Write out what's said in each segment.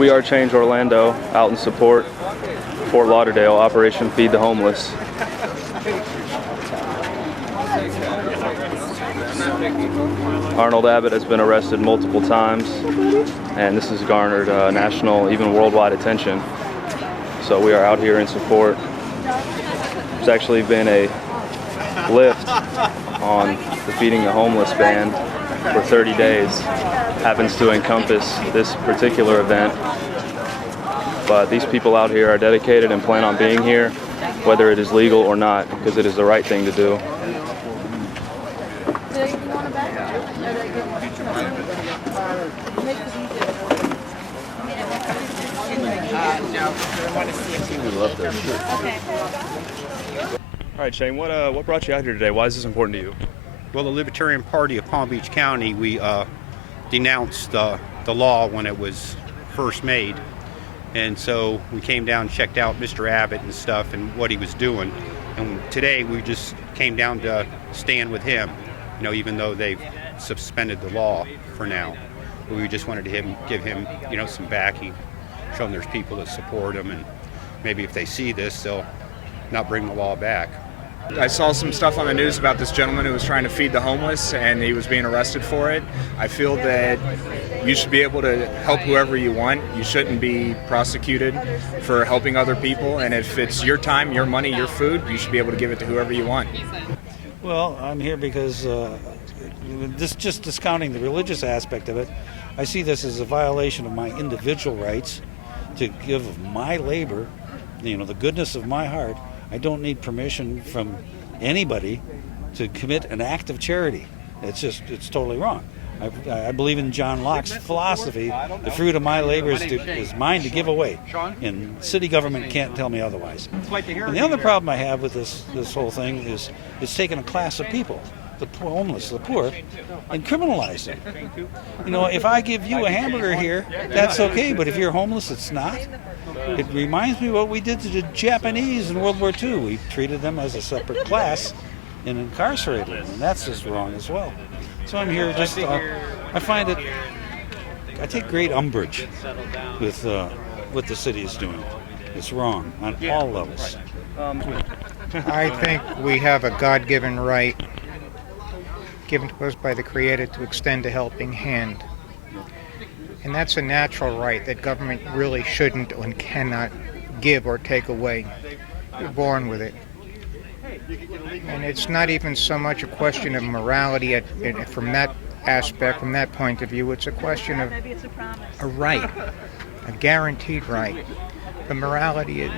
We are Change Orlando, out in support Fort Lauderdale, Operation Feed the Homeless. Arnold Abbott has been arrested multiple times, and this has garnered national, even worldwide attention. So we are out here in support. There's actually been a lift on the Feeding the Homeless ban for 30 days. Happens to encompass this particular event. But these people out here are dedicated and plan on being here, whether it is legal or not, because it is the right thing to do. All right, Shane, what brought you out here today? Why is this important to you? Well, the Libertarian Party of Palm Beach County, we denounced the law when it was first made. And so we came down and checked out Mr. Abbott and stuff and what he was doing. And today we just came down to stand with him, even though they've suspended the law for now. But we just wanted to give him, some backing, show him there's people that support him, and maybe if they see this, they'll not bring the law back. I saw some stuff on the news about this gentleman who was trying to feed the homeless, and he was being arrested for it. I feel that you should be able to help whoever you want. You shouldn't be prosecuted for helping other people, and if it's your time, your money, your food, you should be able to give it to whoever you want. Well, I'm here because just discounting the religious aspect of it, I see this as a violation of my individual rights to give of my labor, the goodness of my heart. I don't need permission from anybody to commit an act of charity. It's totally wrong. I believe in John Locke's philosophy, the fruit of my labor is mine to give away, and city government can't tell me otherwise. And the other problem I have with this whole thing is it's taking a class of people, the homeless, the poor, and criminalize them. If I give you a hamburger here, that's okay, but if you're homeless, it's not. It reminds me of what we did to the Japanese in World War II. We treated them as a separate class and incarcerated them, and that's just wrong as well. So I'm here I take great umbrage with what the city is doing. It's wrong on all levels. I think we have a God-given right given to us by the Creator to extend a helping hand. And that's a natural right that government really shouldn't and cannot give or take away. You're born with it. And it's not even so much a question of morality from that aspect, from that point of view. It's a question of a right, a guaranteed right. The morality, it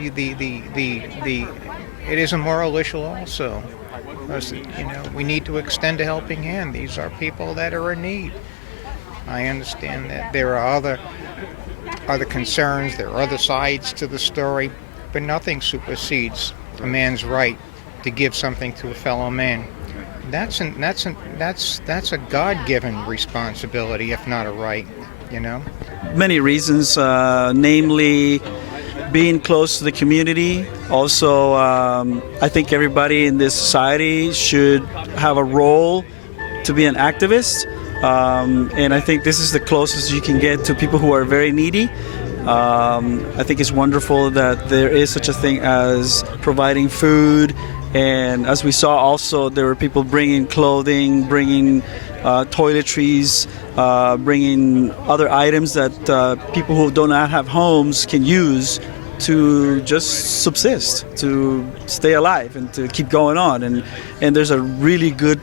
is a moral issue also. Because, we need to extend a helping hand. These are people that are in need. I understand that there are other concerns, there are other sides to the story, but nothing supersedes a man's right to give something to a fellow man. That's a God-given responsibility, if not a right, Many reasons, namely being close to the community. Also, I think everybody in this society should have a role to be an activist. And I think this is the closest you can get to people who are very needy. I think it's wonderful that there is such a thing as providing food. And as we saw also, there were people bringing clothing, bringing toiletries, bringing other items that people who do not have homes can use to just subsist, to stay alive and to keep going on. And there's a really good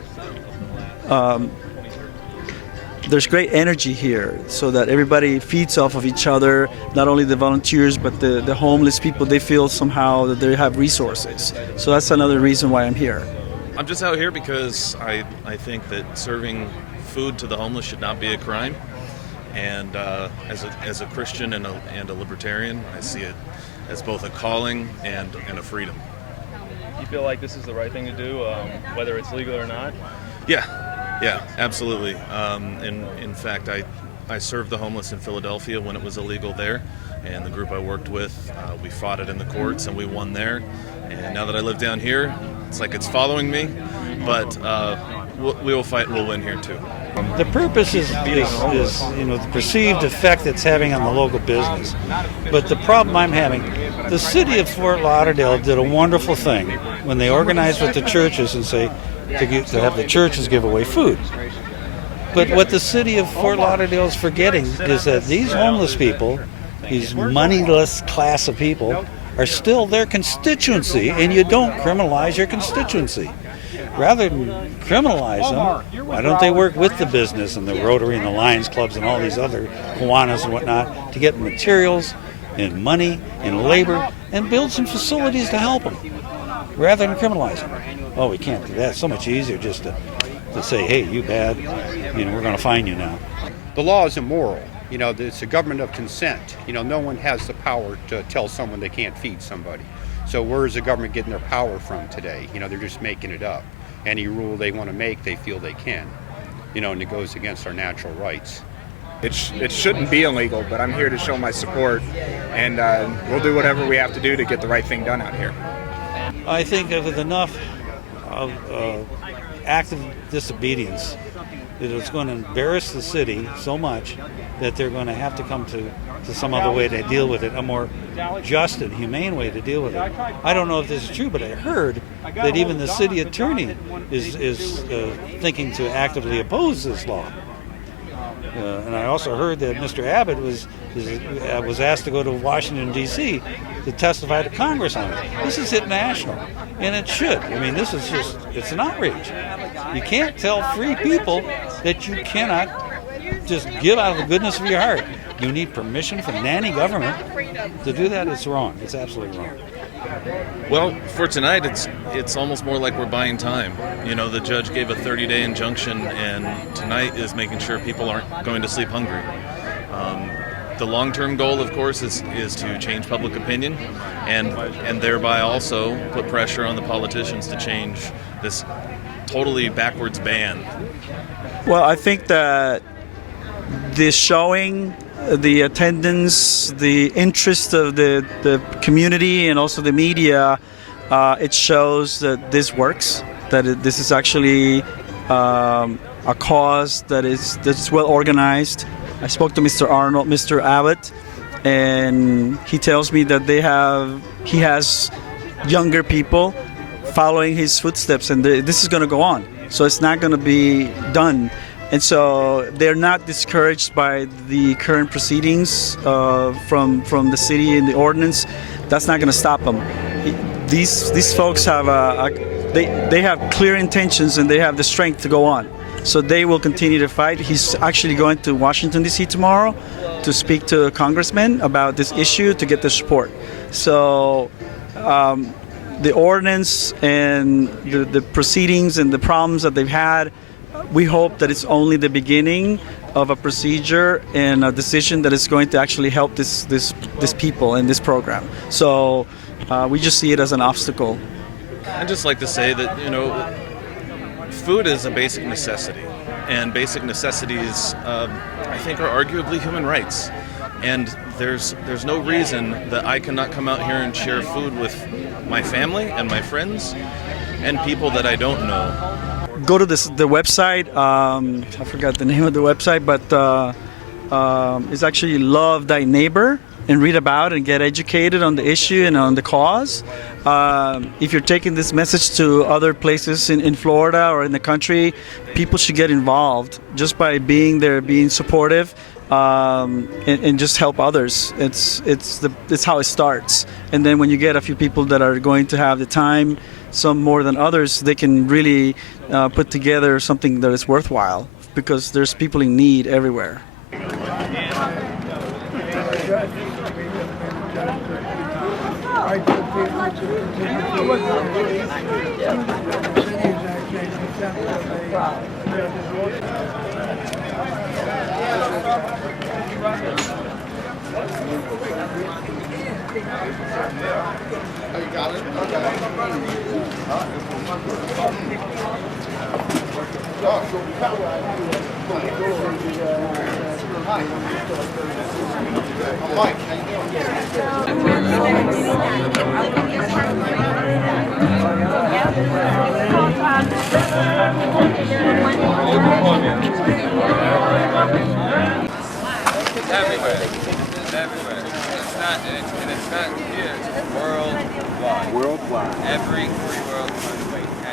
there's great energy here so that everybody feeds off of each other, not only the volunteers, but the homeless people. They feel somehow that they have resources. So that's another reason why I'm here. I'm just out here because I think that serving food to the homeless should not be a crime. And as a Christian and a libertarian, I see it as both a calling and a freedom. You feel like this is the right thing to do, whether it's legal or not? Yeah, absolutely. In fact, I served the homeless in Philadelphia when it was illegal there, and the group I worked with, we fought it in the courts and we won there. And now that I live down here, it's like it's following me, but we will fight and we'll win here too. The purpose is the perceived effect it's having on the local business. But the problem I'm having, the city of Fort Lauderdale did a wonderful thing when they organized with the churches and say to have the churches give away food. But what the city of Fort Lauderdale is forgetting is that these homeless people, these moneyless class of people, are still their constituency, and you don't criminalize your constituency. Rather than criminalize them, why don't they work with the business and the Rotary and the Lions Clubs and all these other Kiwanis and whatnot to get materials and money and labor and build some facilities to help them, rather than criminalize them. Oh, we can't do that. It's so much easier just to say, hey, you bad, we're going to fine you now. The law is immoral. It's a government of consent. No one has the power to tell someone they can't feed somebody. So where is the government getting their power from today? They're just making it up. Any rule they want to make, they feel they can. And it goes against our natural rights. It shouldn't be illegal, but I'm here to show my support, and we'll do whatever we have to do to get the right thing done out here. I think that with enough of active disobedience, that it's going to embarrass the city so much that they're going to have to come to some other way to deal with it, a more just and humane way to deal with it. I don't know if this is true, but I heard that even the city attorney is thinking to actively oppose this law. And I also heard that Mr. Abbott was asked to go to Washington, D.C. to testify to Congress on it. This is hit national, and it should. This is it's an outrage. You can't tell free people that you cannot just give out of the goodness of your heart. You need permission from nanny government to do that. It's wrong. It's absolutely wrong. Well, for tonight, it's almost more like we're buying time. The judge gave a 30-day injunction, and tonight is making sure people aren't going to sleep hungry. The long-term goal, of course, is to change public opinion, and thereby also put pressure on the politicians to change this totally backwards ban. Well, I think that the showing, the attendance, the interest of the community and also the media, it shows that this works, that this is actually a cause that's well organized. I spoke to Mr. Abbott, and he tells me that he has younger people following his footsteps, and this is going to go on. So it's not going to be done. And so they're not discouraged by the current proceedings from the city and the ordinance. That's not going to stop them. These folks have they have clear intentions, and they have the strength to go on. So they will continue to fight. He's actually going to Washington, D.C. tomorrow to speak to congressmen about this issue to get their support. So the ordinance and the proceedings and the problems that they've had, we hope that it's only the beginning of a procedure and a decision that is going to actually help this people in this program. So we just see it as an obstacle. I'd just like to say that, food is a basic necessity, and basic necessities, I think, are arguably human rights. And there's no reason that I cannot come out here and share food with my family and my friends and people that I don't know. Go to the website. I forgot the name of the website, but it's actually Love Thy Neighbor, and read about it and get educated on the issue and on the cause. If you're taking this message to other places in Florida or in the country, people should get involved just by being there, being supportive, and just help others. It's how it starts. And then when you get a few people that are going to have the time, some more than others, they can really put together something that is worthwhile, because there's people in need everywhere. Mike, how you doing? Everywhere. It's everywhere. It's not here. It's worldwide. Worldwide. Every free world country.